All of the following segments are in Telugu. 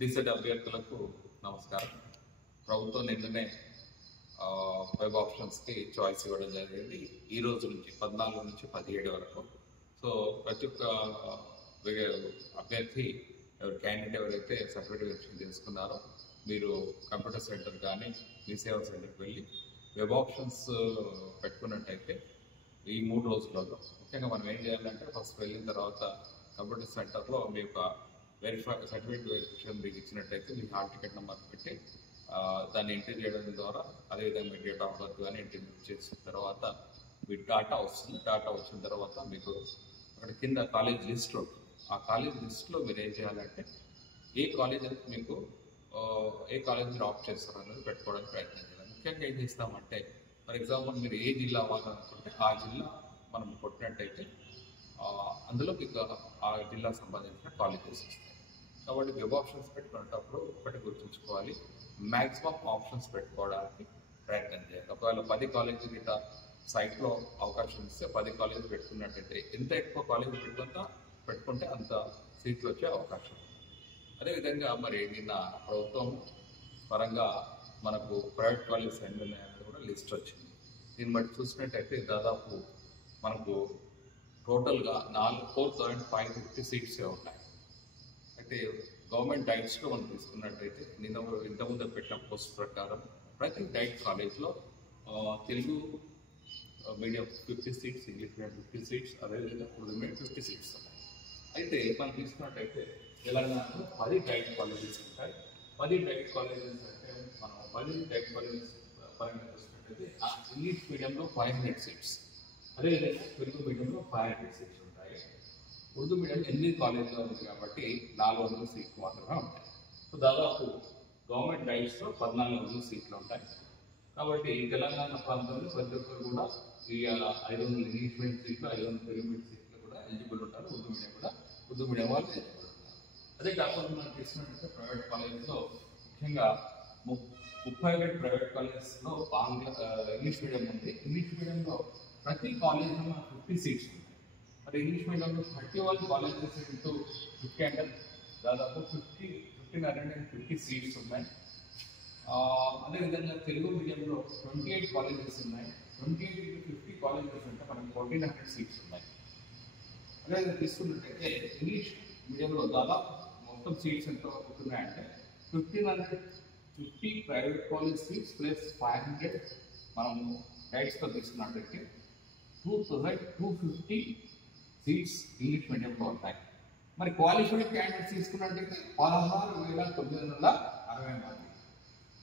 డిసెట్ అభ్యర్థులకు నమస్కారం. ప్రభుత్వం నిన్ననే వెబ్ ఆప్షన్స్కి చాయిస్ ఇవ్వడం జరిగింది. ఈ రోజు నుంచి 14 నుంచి 17 వరకు. సో ప్రతి ఒక్క అభ్యర్థి క్యాండిడేట్ ఎవరైతే సర్టిఫికేట్ వెరిఫికేషన్ చేసుకున్నారో మీరు కంప్యూటర్ సెంటర్ కానీ మీ సేవా సెంటర్కి వెళ్ళి వెబ్ ఆప్షన్స్ పెట్టుకున్నట్టయితే ఈ 3 రోజులలో ముఖ్యంగా మనం ఏం చేయాలంటే ఫస్ట్ వెళ్ళిన తర్వాత కంప్యూటర్ సెంటర్లో మీ యొక్క సర్టిఫికేట్ వెరిఫికేషన్ మీకు ఇచ్చినట్టయితే మీ హాల్ టికెట్ నెంబర్ పెట్టి దాన్ని ఎంట్రీ చేయడం ద్వారా అదేవిధంగా మీ డేట్ ఆఫ్ బర్త్ కానీ ఎంట్రీ చేసిన తర్వాత మీ డాటా వస్తుంది. డాటా వచ్చిన తర్వాత మీకు అక్కడ కింద కాలేజ్ లిస్ట్ ఉంటుంది. ఆ కాలేజ్ లిస్ట్లో మీరు ఏం చేయాలంటే ఏ కాలేజ్ అయితే మీకు ఏ కాలేజ్ మీరు ఆప్ట్ చేస్తారు అనేది పెట్టుకోవడానికి ప్రయత్నం చేయాలి. ముఖ్యంగా ఏం చేస్తామంటే ఫర్ ఎగ్జాంపుల్ మీరు ఏ జిల్లా అవ్వాలనుకుంటే ఆ జిల్లా మనం కొట్టినట్టయితే అందులో మీకు ఆ జిల్లాకు సంబంధించిన కాలేజెస్ వస్తాయి. కాబట్టి వెబ్ ఆప్షన్స్ పెట్టుకునేటప్పుడు ఒకటి గుర్తుంచుకోవాలి, మ్యాక్సిమం ఆప్షన్స్ పెట్టుకోవడానికి ప్రయత్నం చేయాలి. ఒకవేళ 10 కాలేజీ గిట్ట సైట్లో అవకాశం ఇస్తే 10 కాలేజీలు పెట్టుకున్నట్టయితే ఎంత ఎక్కువ కాలేజీ పెట్టుకుంటే అంత సీట్లు వచ్చే అవకాశం ఉంది. అదేవిధంగా మరి నిన్న ప్రభుత్వం పరంగా మనకు ప్రైవేట్ కాలేజెస్ ఎన్ని ఉన్నాయనేది కూడా లిస్ట్ వచ్చింది. దీన్ని బట్టి చూసినట్టయితే దాదాపు మనకు టోటల్గా 4,550 సీట్సే ఉన్నాయి. అయితే గవర్నమెంట్ డైట్స్లో మనం తీసుకున్నట్టయితే ఇంతకుముందు పెట్టిన పోస్ట్ ప్రకారం ప్రతి డైట్ కాలేజ్లో Telugu medium 50 seats, English medium 50 seats, అదేవిధంగా ఉర్దూ మీడియం 50 సీట్స్ ఉన్నాయి. అయితే మనం తీసుకున్నట్టయితే తెలంగాణలో 10 డైట్ కాలేజెస్ ఉంటాయి. 10 డైట్ కాలేజెస్ అంటే మనం 10 డైట్ కాలేజెస్ పరంగా చూసుకున్నట్టయితే ఇంగ్లీష్ మీడియంలో 500 సీట్స్, అదేవిధంగా తెలుగు మీడియంలో 500 సీట్స్ ఉంటాయి. ఉర్దూ మీడియం 8 కాలేజీలో ఉంది కాబట్టి 400 సీట్లు మాత్రమే ఉంటాయి. సో దాదాపు గవర్నమెంట్ డైట్స్లో 1400 సీట్లు ఉంటాయి. కాబట్టి తెలంగాణ ప్రాంతంలో ప్రతి ఒక్కరు కూడా ఈ 500 ఇంగ్లీష్ మీడియం సీట్లు, 500 తెలుగు మీడియం సీట్లు కూడా ఎలిజిబుల్ ఉంటారు. ఉర్దూ మీడియం వాళ్ళు ఎలిజిబుల్ ఉంటారు. అదే కాకుండా మనం తీసుకున్నట్లయితే ప్రైవేట్ కాలేజ్లో ముఖ్యంగా 31 ప్రైవేట్ కాలేజెస్లో ఇంగ్లీష్ మీడియం ఉంది. ఇంగ్లీష్ మీడియంలో ప్రతి కాలేజ్లో 50 సీట్స్ ఉంటాయి. మరి ఇంగ్లీష్ మీడియంలో 31 కాలేజెస్ ఇంటూ 50 అంటే దాదాపు 1,550 సీట్స్ ఉన్నాయి. అదేవిధంగా తెలుగు మీడియంలో 28 కాలేజెస్ ఉన్నాయి. 28 into 50 కాలేజెస్ అంటే మనకి 1,400 సీట్స్ ఉన్నాయి. అదేవిధంగా తీసుకున్నట్టయితే ఇంగ్లీష్ మీడియంలో దాదాపు మొత్తం సీట్స్ ఎంత అవుతున్నాయంటే 1,550 ప్రైవేట్ కాలేజ్ సీట్స్ ప్లస్ 500 మనము డైట్స్తో తీసుకున్నట్టయితే 2,250 సీట్స్ ఇంగ్లీష్ మీడియంలో ఉంటాయి. మరి క్వాలిఫైడ్ క్యాండిడేట్స్ తీసుకున్నట్టయితే 16,960 మంది.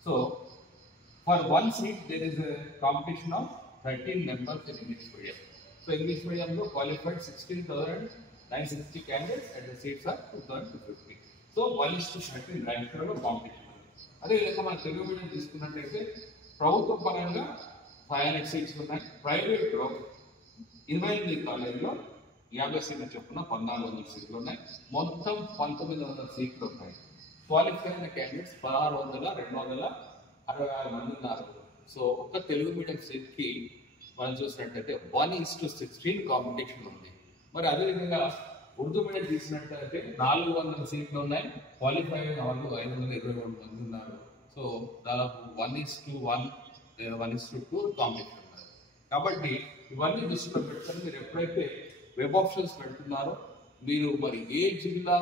So for 1 seat there is a competition of 13 members in English medium. So English medium లో qualified 16,960 candidates and the seats are 2,250. So 1:13 ర్యాంకులలో competition ఉంది. అదేవిధంగా మన తెలుగు మీడియం తీసుకున్నట్టయితే ప్రభుత్వ పరంగా 500 సీట్స్ ఉన్నాయి. ప్రైవేట్లో 28 కాలేజీలో 50 సీట్లు చొప్పున 1,400 సీట్లు ఉన్నాయి. మొత్తం 1,900 సీట్లు ఉన్నాయి. క్వాలిఫై అయిన క్యాండిడేట్స్ 1,600, 266 మంది ఉన్నారు. సో ఒక్క తెలుగు మీడియం సీట్కి మనం చూసినట్టయితే 1:16 కాంపిటీషన్ ఉంది. మరి అదేవిధంగా ఉర్దూ మీడియం తీసినట్టయితే 400 సీట్లు ఉన్నాయి. క్వాలిఫై అయిన వాళ్ళు 523 మంది ఉన్నారు. సో దాదాపు 1:1, 1:2 కాంపిటీషన్ ఉన్నారు. కాబట్టి ఇవన్నీ దృష్టిలో పెట్టుకొని మీరు ఎప్పుడైతే వెబ్ ఆప్షన్స్ పెడుతున్నారో మీరు మరి ఏ జిల్లా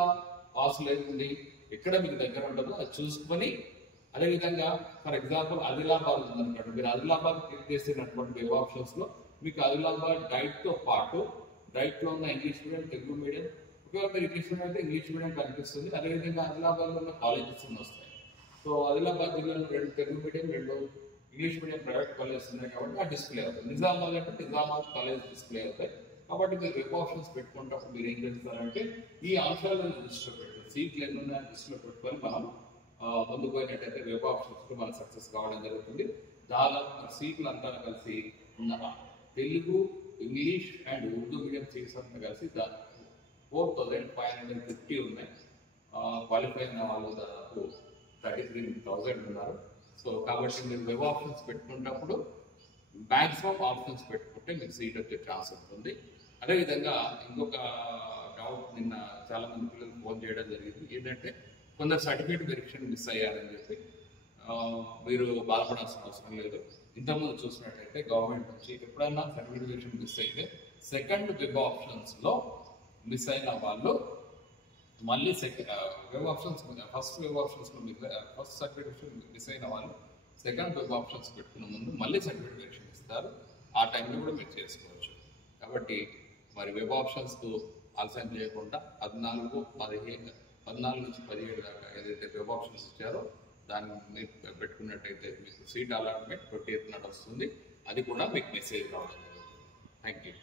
వాసులైంది ఎక్కడ మీకు దగ్గర ఉంటుందో అది చూసుకొని, అదేవిధంగా ఫర్ ఎగ్జాంపుల్ ఆదిలాబాద్ ఉందనుకోండి, మీరు ఆదిలాబాద్ క్లిక్ చేసినటువంటి వెబ్ ఆప్షన్స్లో మీకు ఆదిలాబాద్ డైట్తో పాటు డైట్లో ఉన్న ఇంగ్లీష్ మీడియం, తెలుగు మీడియం, ఒకవేళ మీరు ఇంగ్లీష్ మీడియం అయితే ఇంగ్లీష్ మీడియం కనిపిస్తుంది. అదేవిధంగా ఆదిలాబాద్లో ఉన్న కాలేజెస్ వస్తాయి. సో ఆదిలాబాద్ జిల్లాలో 2 Telugu medium, 2 English medium private colleges ఉన్నాయి కాబట్టి ఆ డిస్ప్లే అవుతుంది. నిజామాబాద్ అంటే నిజామాబాద్ కాలేజ్ డిస్ప్లే అవుతాయి. కాబట్టి మీరు వెబ్ ఆప్షన్స్ పెట్టుకున్నప్పుడు మీరు ఏం చేస్తారంటే ఈ అంశాలను దృష్టిలో పెట్టుకోండి. సీట్లు ఎన్ని ఉన్నాయని దృష్టిలో పెట్టుకొని మనం ముందుకు పోయినట్టయితే వెబ్ ఆప్షన్స్లో మనం సక్సెస్ కావడం జరుగుతుంది. దాదాపు సీట్లు అంతా కలిసి ఉన్న Telugu, English and Urdu medium seats అంతా కలిసి 4,550 ఉన్నాయి. క్వాలిఫై అయిన వాళ్ళు దాదాపు 33,000 ఉన్నారు. సో కాబట్టి మీరు వెబ్ ఆప్షన్స్ పెట్టుకున్నప్పుడు మ్యాక్సిమం ఆప్షన్స్ పెట్టుకుంటే మీకు సీట్ వచ్చే ఛాన్స్ ఉంటుంది. అదేవిధంగా ఇంకొక డౌట్ నిన్న చాలా మంది పిల్లలు ఫోన్ చేయడం జరిగింది. ఏంటంటే కొందరు సర్టిఫికేట్ వెరిఫికేషన్ మిస్ అయ్యారని చెప్పి మీరు బాధపడాల్సిన అవసరం లేదు. ఇంతకుముందు చూసినట్టయితే గవర్నమెంట్ నుంచి ఎప్పుడైనా సర్టిఫికేట్ వెరిఫికేషన్ మిస్ అయితే సెకండ్ వెబ్ ఆప్షన్స్లో మిస్ అయిన వాళ్ళు మళ్ళీ వెబ్ ఆప్షన్స్ ఫస్ట్ వెబ్ ఆప్షన్స్లో ఫస్ట్ సర్టిఫికేట్ మిస్ అయిన వాళ్ళు సెకండ్ వెబ్ ఆప్షన్స్ పెట్టుకున్న ముందు మళ్ళీ సర్టిఫికేట్ వెరిఫికేషన్ ఇస్తారు. ఆ టైంలో కూడా మీరు చేసుకోవచ్చు. కాబట్టి మరి వెబ్ ఆప్షన్స్కు ఆలస్యం చేయకుండా 14 నుంచి 17 దాకా ఏదైతే వెబ్ ఆప్షన్స్ ఇచ్చారో దాన్ని మీరు పెట్టుకున్నట్టయితే మీకు సీట్ అలాట్మెంట్ 28 నాడు వస్తుంది. అది కూడా మీకు మెసేజ్ రావడం జరుగుతుంది. Thank you.